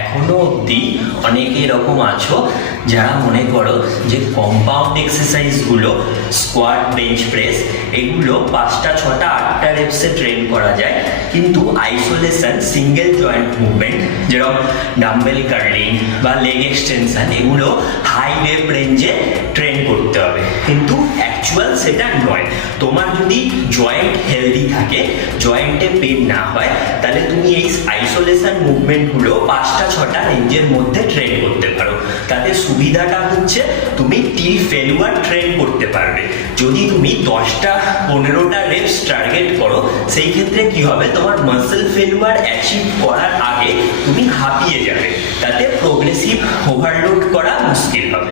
এখনো অবধি অনেকে এরকম আছো যারা মনে করো যে কম্পাউন্ড এক্সারসাইজগুলো স্কোয়াট, বেঞ্চ প্রেস এগুলো 5টা 6টা 8টা রেপসে ট্রেন করা যায়, কিন্তু আইসোলেশন সিঙ্গেল জয়েন্ট মুভমেন্ট যেরকম ডাম্বেল কার্লিং বা লেগ এক্সটেনশন এগুলো হাই রেপ রেঞ্জে ট্রেন করতে হবে, কিন্তু অ্যাকচুয়াল সেটা নয়। তোমার যদি জয়েন্ট হেলদি থাকে, জয়েন্টে পেন না হয়, তাহলে তুমি এই আইসোলেশন মুভমেন্টগুলো 5টা 6টা রেঞ্জের মধ্যে ট্রেন করতে পারো। তাতে সুবিধাটা হচ্ছে তুমি টিল ফেলুয়ার ট্রেন করতে পারবে। যদি তুমি 10টা 15টা রেপস টার্গেট করো, সেই ক্ষেত্রে কি হবে, তোমার মাসল ফেলুয়ার অ্যাচিভ করার আগে তুমি হাঁপিয়ে যাবে, তাতে প্রোগ্রেসিভ ওভারলোড করা মুশকিল হবে।